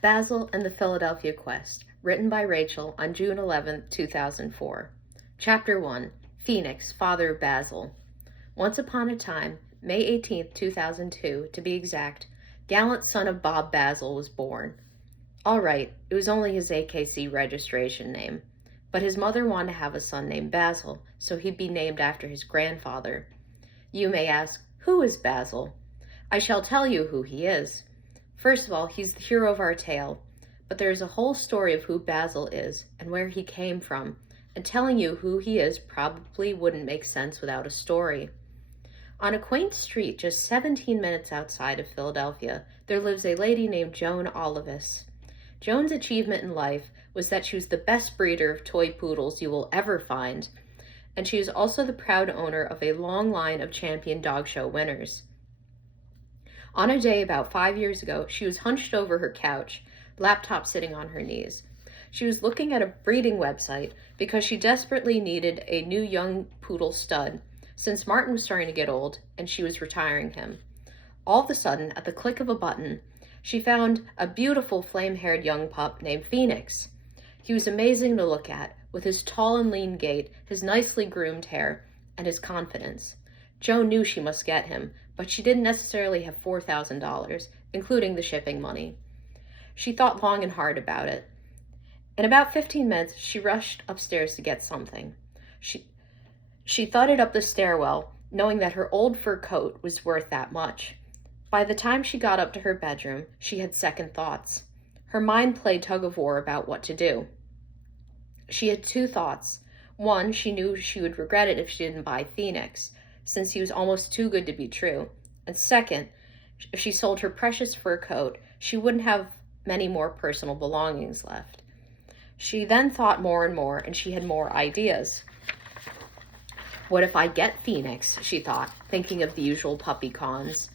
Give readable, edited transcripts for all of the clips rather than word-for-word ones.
Basil and the Philadelphia Quest, written by Rachel on June 11, 2004. Chapter 1, Phoenix, Father of Basil. Once upon a time, May 18, 2002, to be exact, gallant son of Bob Basil was born. All right, it was only his AKC registration name, but his mother wanted to have a son named Basil, so he'd be named after his grandfather. You may ask, who is Basil? I shall tell you who he is. First of all, he's the hero of our tale, but there is a whole story of who Basil is and where he came from, and telling you who he is probably wouldn't make sense without a story. On a quaint street just 17 minutes outside of Philadelphia, there lives a lady named Joan Olivis. Joan's achievement in life was that she was the best breeder of toy poodles you will ever find, and she is also the proud owner of a long line of champion dog show winners. On a day about 5 years ago, she was hunched over her couch, laptop sitting on her knees. She was looking at a breeding website because she desperately needed a new young poodle stud, since Martin was starting to get old and she was retiring him. All of a sudden, at the click of a button, she found a beautiful flame-haired young pup named Phoenix. He was amazing to look at, with his tall and lean gait, his nicely groomed hair, and his confidence. Joan knew she must get him, but she didn't necessarily have $4,000, including the shipping money. She thought long and hard about it. In about 15 minutes, she rushed upstairs to get something. She thudded up the stairwell, knowing that her old fur coat was worth that much. By the time she got up to her bedroom, she had second thoughts. Her mind played tug-of-war about what to do. She had two thoughts. One, she knew she would regret it if she didn't buy Phoenix, since he was almost too good to be true. And second, if she sold her precious fur coat, she wouldn't have many more personal belongings left. She then thought more and more, and she had more ideas. What if I get Phoenix, she thought, thinking of the usual puppy cons.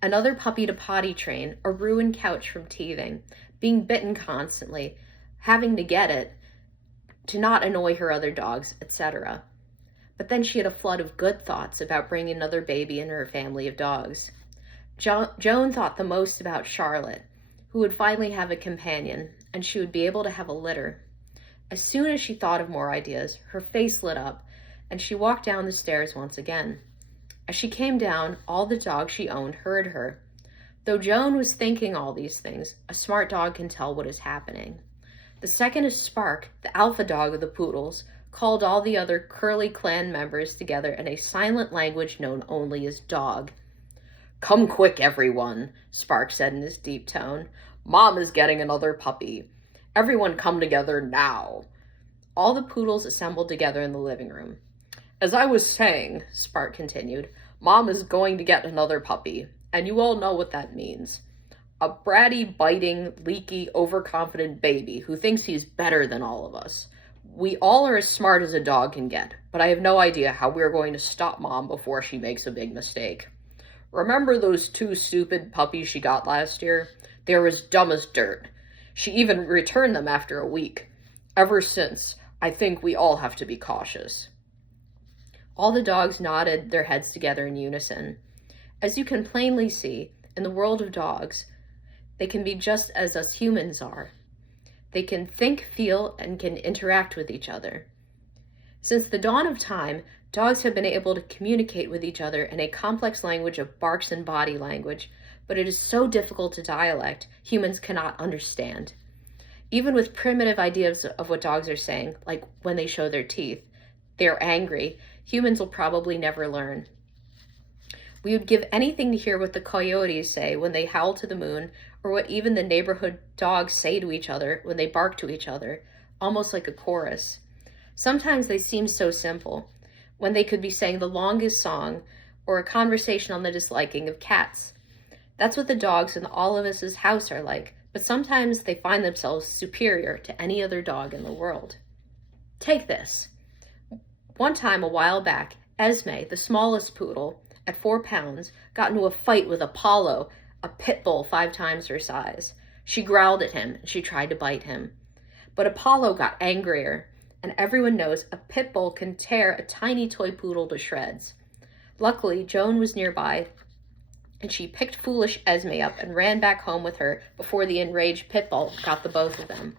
Another puppy to potty train, a ruined couch from teething, being bitten constantly, having to get it, to not annoy her other dogs, etc. But then she had a flood of good thoughts about bringing another baby in her family of dogs. Joan thought the most about Charlotte, who would finally have a companion, and she would be able to have a litter. As soon as she thought of more ideas, her face lit up, and she walked down the stairs once again. As she came down, all the dogs she owned heard her. Though Joan was thinking all these things, a smart dog can tell what is happening. The second is Spark, the alpha dog of the poodles, called all the other Curly clan members together in a silent language known only as dog. "Come quick, everyone," Spark said in his deep tone. "Mom is getting another puppy. Everyone come together now." All the poodles assembled together in the living room. "As I was saying," Spark continued, "Mom is going to get another puppy, and you all know what that means. A bratty, biting, leaky, overconfident baby who thinks he's better than all of us. We all are as smart as a dog can get, but I have no idea how we're going to stop Mom before she makes a big mistake. Remember those two stupid puppies she got last year? They were as dumb as dirt. She even returned them after a week. Ever since, I think we all have to be cautious." All the dogs nodded their heads together in unison. As you can plainly see, in the world of dogs, they can be just as us humans are. They can think, feel, and can interact with each other. Since the dawn of time, dogs have been able to communicate with each other in a complex language of barks and body language, but it is so difficult to dialect, humans cannot understand. Even with primitive ideas of what dogs are saying, like when they show their teeth, they're angry, humans will probably never learn. We would give anything to hear what the coyotes say when they howl to the moon, or what even the neighborhood dogs say to each other when they bark to each other, almost like a chorus. Sometimes they seem so simple, when they could be saying the longest song, or a conversation on the disliking of cats. That's what the dogs in all of us' house are like, but sometimes they find themselves superior to any other dog in the world. Take this. One time, a while back, Esme, the smallest poodle, at 4 pounds, got into a fight with Apollo, a pit bull 5 times her size. She growled at him, and she tried to bite him. But Apollo got angrier, and everyone knows a pit bull can tear a tiny toy poodle to shreds. Luckily, Joan was nearby and she picked foolish Esme up and ran back home with her before the enraged Pitbull got the both of them.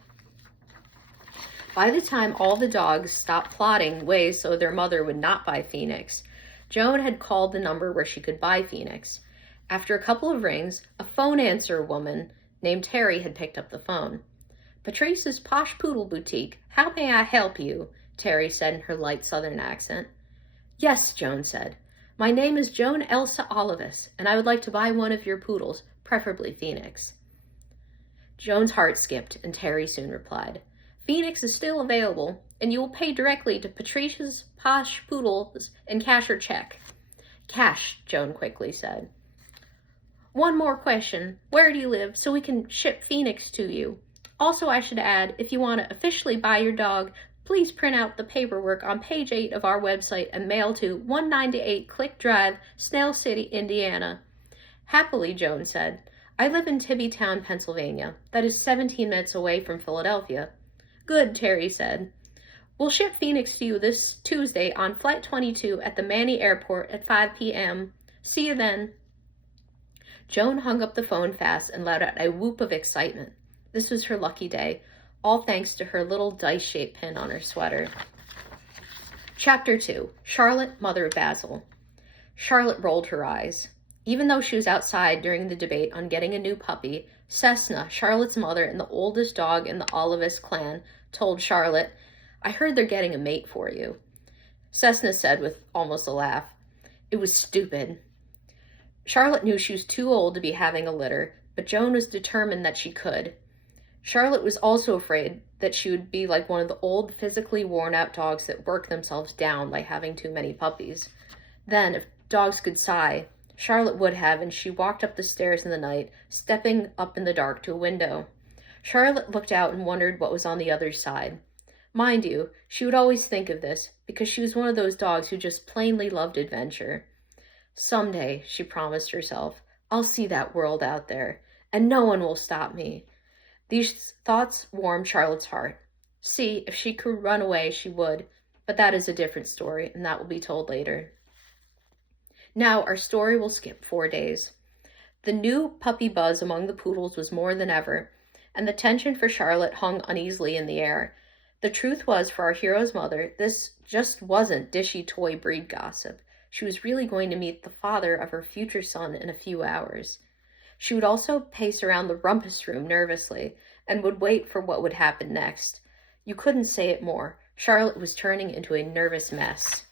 By the time all the dogs stopped plotting ways so their mother would not buy Phoenix, Joan had called the number where she could buy Phoenix. After a couple of rings, a phone answer woman named Terry had picked up the phone. "Patrice's Posh Poodle Boutique. How may I help you?" Terry said in her light southern accent. "Yes," Joan said. "My name is Joan Elsa Olivis, and I would like to buy one of your poodles, preferably Phoenix." Joan's heart skipped, and Terry soon replied, "Phoenix is still available, and you will pay directly to Patricia's Posh Poodles in cash or check." "Cash," Joan quickly said. "One more question. Where do you live so we can ship Phoenix to you? Also, I should add, if you want to officially buy your dog, please print out the paperwork on page 8 of our website and mail to 198 Click Drive, Snail City, Indiana." "Happily," Joan said. "I live in Tibbetown, Pennsylvania. That is 17 minutes away from Philadelphia." "Good," Terry said. "We'll ship Phoenix to you this Tuesday on Flight 22 at the Manny Airport at 5 p.m. See you then." Joan hung up the phone fast and let out a whoop of excitement. This was her lucky day, all thanks to her little dice-shaped pin on her sweater. Chapter 2. Charlotte, Mother of Basil. Charlotte rolled her eyes. Even though she was outside during the debate on getting a new puppy, Cessna, Charlotte's mother and the oldest dog in the Olivis clan, told Charlotte, "I heard they're getting a mate for you." Cessna said with almost a laugh, "It was stupid." Charlotte knew she was too old to be having a litter, but Joan was determined that she could. Charlotte was also afraid that she would be like one of the old, physically worn-out dogs that work themselves down by having too many puppies. Then, if dogs could sigh, Charlotte would have, and she walked up the stairs in the night, stepping up in the dark to a window. Charlotte looked out and wondered what was on the other side. Mind you, she would always think of this, because she was one of those dogs who just plainly loved adventure. "Someday," she promised herself, "I'll see that world out there, and no one will stop me." These thoughts warmed Charlotte's heart. See, if she could run away, she would, but that is a different story, and that will be told later. Now, our story will skip 4 days. The new puppy buzz among the poodles was more than ever, and the tension for Charlotte hung uneasily in the air. The truth was, for our hero's mother, this just wasn't dishy toy breed gossip. She was really going to meet the father of her future son in a few hours. She would also pace around the rumpus room nervously, and would wait for what would happen next. You couldn't say it more. Charlotte was turning into a nervous mess.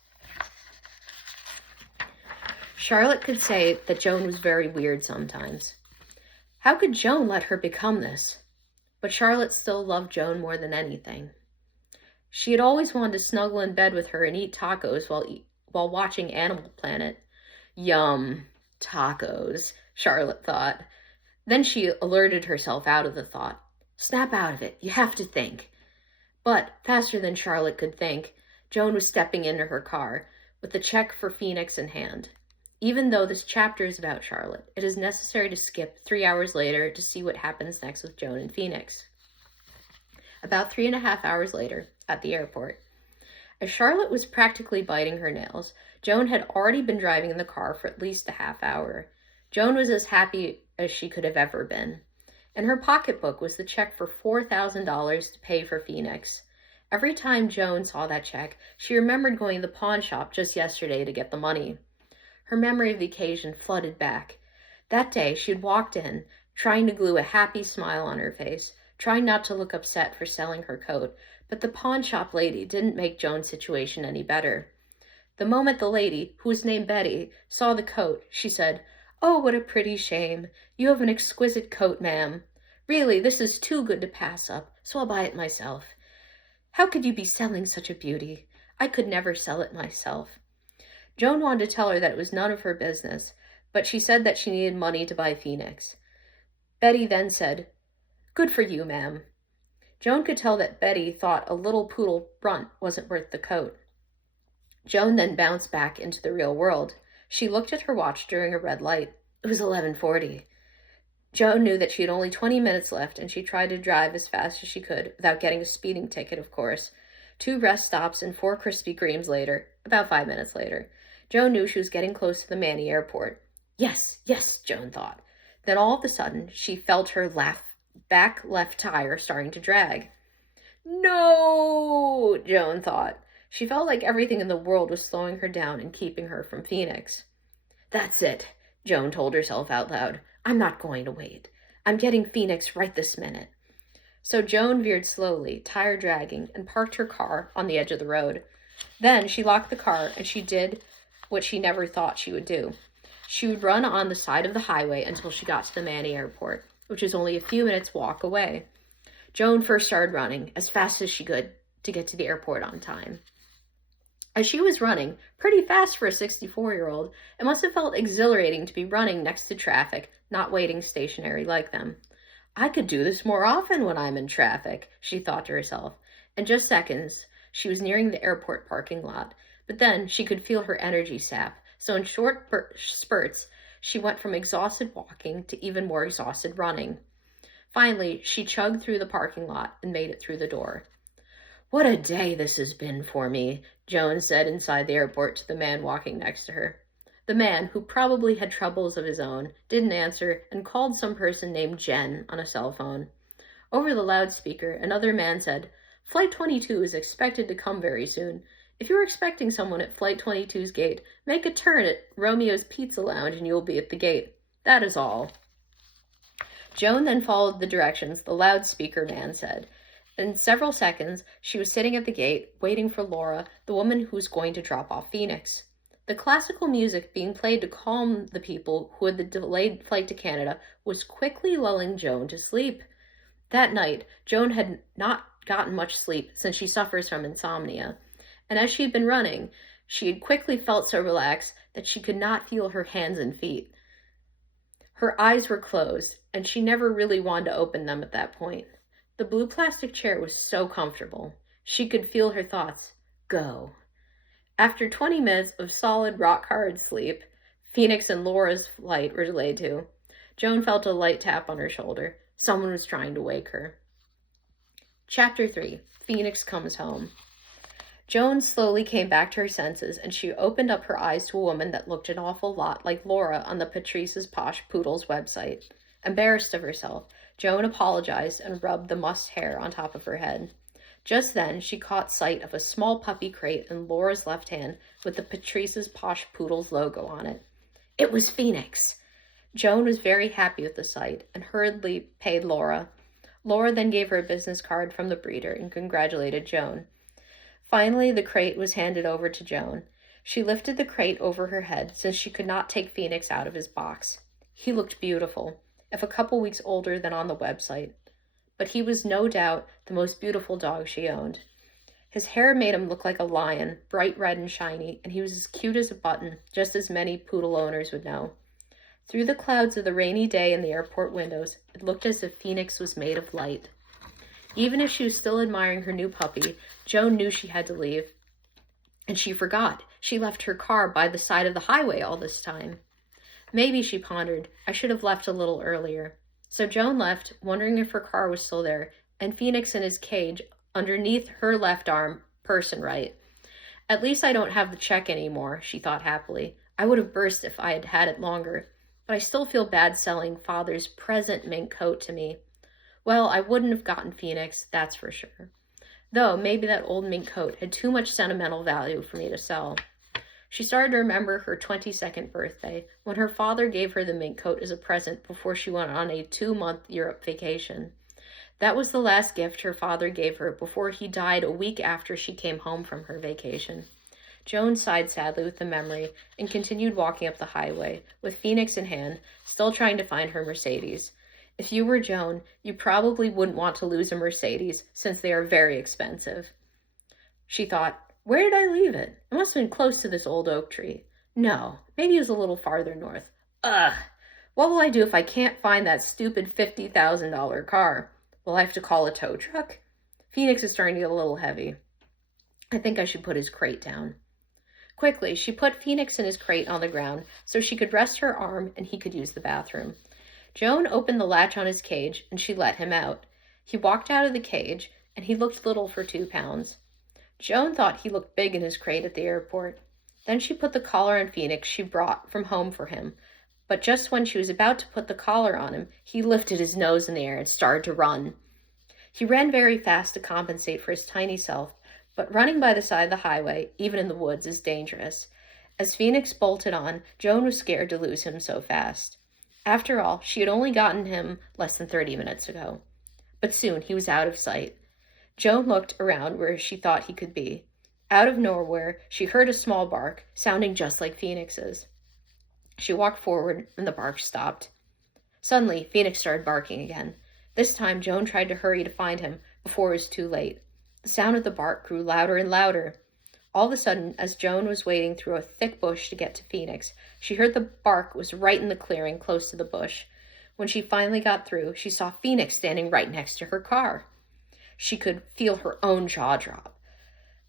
Charlotte could say that Joan was very weird sometimes. How could Joan let her become this? But Charlotte still loved Joan more than anything. She had always wanted to snuggle in bed with her and eat tacos while watching Animal Planet. Yum, tacos, Charlotte thought. Then she alerted herself out of the thought. Snap out of it, you have to think. But, faster than Charlotte could think, Joan was stepping into her car, with the check for Phoenix in hand. Even though this chapter is about Charlotte, it is necessary to skip 3 hours later to see what happens next with Joan and Phoenix. About 3.5 hours later, at the airport. As Charlotte was practically biting her nails, Joan had already been driving in the car for at least a half hour. Joan was as happy as she could have ever been. In her pocketbook was the check for $4,000 to pay for Phoenix. Every time Joan saw that check, she remembered going to the pawn shop just yesterday to get the money. Her memory of the occasion flooded back. That day, she had walked in, trying to glue a happy smile on her face, trying not to look upset for selling her coat, but the pawn shop lady didn't make Joan's situation any better. The moment the lady, who was named Betty, saw the coat, she said, "Oh, what a pretty shame. You have an exquisite coat, ma'am. Really, this is too good to pass up, so I'll buy it myself." "How could you be selling such a beauty? I could never sell it myself." Joan wanted to tell her that it was none of her business, but she said that she needed money to buy Phoenix. Betty then said, "Good for you, ma'am." Joan could tell that Betty thought a little poodle brunt wasn't worth the coat. Joan then bounced back into the real world. She looked at her watch during a red light. It was 11:40. Joan knew that she had only 20 minutes left, and she tried to drive as fast as she could, without getting a speeding ticket, of course. 2 rest stops and 4 Krispy Kremes later, about 5 minutes later, Joan knew she was getting close to the Manny airport. Yes, yes, Joan thought. Then all of a sudden, she felt her back left tire starting to drag. No, Joan thought. She felt like everything in the world was slowing her down and keeping her from Phoenix. That's it, Joan told herself out loud. I'm not going to wait. I'm getting Phoenix right this minute. So Joan veered slowly, tire dragging, and parked her car on the edge of the road. Then she locked the car and she did what she never thought she would do. She would run on the side of the highway until she got to the Manny airport, which is only a few minutes' walk away. Joan first started running as fast as she could to get to the airport on time. As she was running, pretty fast for a 64-year-old, it must have felt exhilarating to be running next to traffic, not waiting stationary like them. I could do this more often when I'm in traffic, she thought to herself. In just seconds, she was nearing the airport parking lot, but then she could feel her energy sap, so in short spurts, she went from exhausted walking to even more exhausted running. Finally, she chugged through the parking lot and made it through the door. What a day this has been for me, Joan said inside the airport to the man walking next to her. The man, who probably had troubles of his own, didn't answer and called some person named Jen on a cell phone. Over the loudspeaker, another man said, Flight 22 is expected to come very soon. If you're expecting someone at Flight 22's gate, make a turn at Romeo's Pizza Lounge and you'll be at the gate. That is all. Joan then followed the directions the loudspeaker man said. In several seconds, she was sitting at the gate, waiting for Laura, the woman who was going to drop off Phoenix. The classical music being played to calm the people who had the delayed flight to Canada was quickly lulling Joan to sleep. That night, Joan had not gotten much sleep since she suffers from insomnia, and as she had been running, she had quickly felt so relaxed that she could not feel her hands and feet. Her eyes were closed, and she never really wanted to open them at that point. The blue plastic chair was so comfortable. She could feel her thoughts go. After 20 minutes of solid rock-hard sleep, Phoenix and Laura's flight were delayed too. Joan felt a light tap on her shoulder. Someone was trying to wake her. Chapter 3. Phoenix Comes Home. Joan slowly came back to her senses, and she opened up her eyes to a woman that looked an awful lot like Laura on the Patrice's Posh Poodles website. Embarrassed of herself, Joan apologized and rubbed the mussed hair on top of her head. Just then, she caught sight of a small puppy crate in Laura's left hand with the Patrice's Posh Poodles logo on it. It was Phoenix! Joan was very happy with the sight and hurriedly paid Laura. Laura then gave her a business card from the breeder and congratulated Joan. Finally, the crate was handed over to Joan. She lifted the crate over her head since she could not take Phoenix out of his box. He looked beautiful, if a couple weeks older than on the website. But he was no doubt the most beautiful dog she owned. His hair made him look like a lion, bright red and shiny, and he was as cute as a button, just as many poodle owners would know. Through the clouds of the rainy day in the airport windows, it looked as if Phoenix was made of light. Even if she was still admiring her new puppy, Joan knew she had to leave. And she forgot. She left her car by the side of the highway all this time. Maybe, she pondered, I should have left a little earlier. So Joan left, wondering if her car was still there, and Phoenix in his cage, underneath her left arm, purse and right. At least I don't have the check anymore, she thought happily. I would have burst if I had had it longer, but I still feel bad selling Father's present mink coat to me. Well, I wouldn't have gotten Phoenix, that's for sure. Though maybe that old mink coat had too much sentimental value for me to sell. She started to remember her 22nd birthday, when her father gave her the mink coat as a present before she went on a 2-month Europe vacation. That was the last gift her father gave her before he died a week after she came home from her vacation. Joan sighed sadly with the memory and continued walking up the highway, with Phoenix in hand, still trying to find her Mercedes. If you were Joan, you probably wouldn't want to lose a Mercedes, since they are very expensive. She thought, where did I leave it? It must have been close to this old oak tree. No, maybe it was a little farther north. Ugh! What will I do if I can't find that stupid $50,000 car? Will I have to call a tow truck? Phoenix is starting to get a little heavy. I think I should put his crate down. Quickly, she put Phoenix in his crate on the ground so she could rest her arm and he could use the bathroom. Joan opened the latch on his cage, and she let him out. He walked out of the cage, and he looked little for 2 pounds. Joan thought he looked big in his crate at the airport. Then she put the collar on Phoenix she brought from home for him, But just when she was about to put the collar on him, he lifted his nose in the air and started to run. He ran very fast to compensate for his tiny self, but running by the side of the highway, even in the woods, is dangerous. As Phoenix bolted on, Joan was scared to lose him so fast. After all, she had only gotten him less than 30 minutes ago. But soon he was out of sight. Joan looked around where she thought he could be. Out of nowhere, she heard a small bark, sounding just like Phoenix's. She walked forward, and the bark stopped. Suddenly, Phoenix started barking again. This time, Joan tried to hurry to find him before it was too late. The sound of the bark grew louder and louder. All of a sudden, as Joan was wading through a thick bush to get to Phoenix, she heard the bark was right in the clearing close to the bush. When she finally got through, she saw Phoenix standing right next to her car. She could feel her own jaw drop.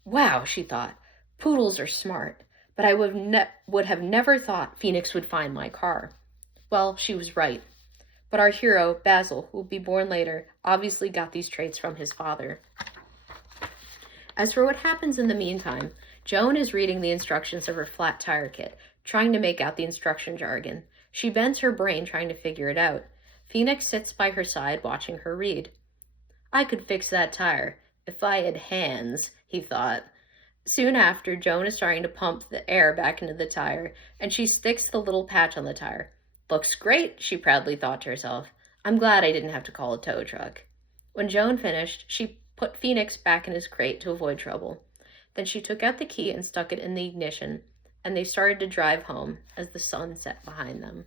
Wow, she thought, poodles are smart, but I would have never thought Phoenix would find my car. Well, she was right. But our hero, Basil, who will be born later, obviously got these traits from his father. As for what happens in the meantime, Joan is reading the instructions of her flat tire kit, trying to make out the instruction jargon. She bends her brain trying to figure it out. Phoenix sits by her side watching her read. I could fix that tire if I had hands, he thought. Soon after, Joan is starting to pump the air back into the tire, and she sticks the little patch on the tire. Looks great, she proudly thought to herself. I'm glad I didn't have to call a tow truck. When Joan finished, she put Phoenix back in his crate to avoid trouble. Then she took out the key and stuck it in the ignition, and they started to drive home as the sun set behind them.